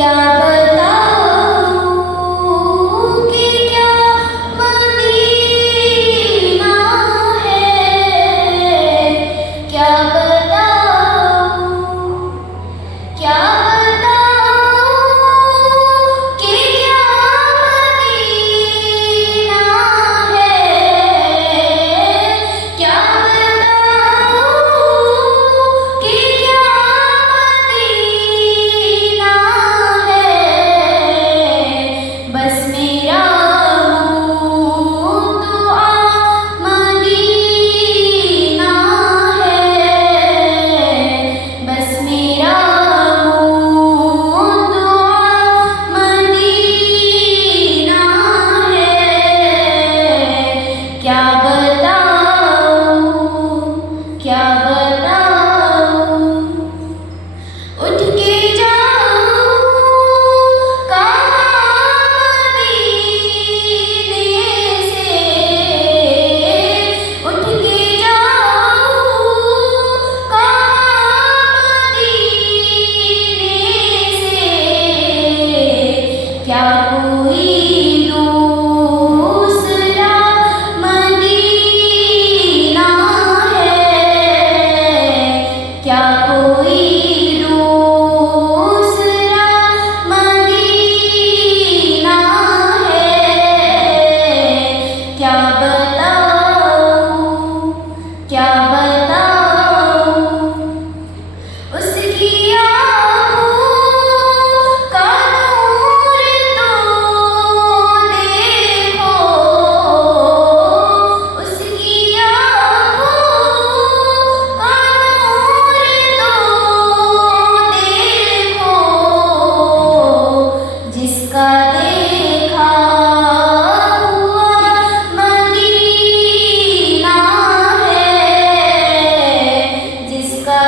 क्या बताऊं कि क्या मदीना है। क्या बताऊं, क्या बताऊं कि क्या मदीना है। क्या बताऊं कि क्या मदीना है। बस मेरा मुँह दुआ मदीना है। बस मेरा मुँह दुआ मदीना है। क्या बताऊं, क्या बताऊं। उठ के जाऊं कहाँ मदीने से। उठ के जाऊं कहाँ मदीने से। क्या कोई दूसरा मदीना है। क्या कोई दूसरा मदीना है। क्या बताऊं, क्या बताऊं। उसकी आँखों का नूर तो देखो। उसकी आँखों का नूर तो देखो। जिसका देखा हुआ मदीना है। जिसका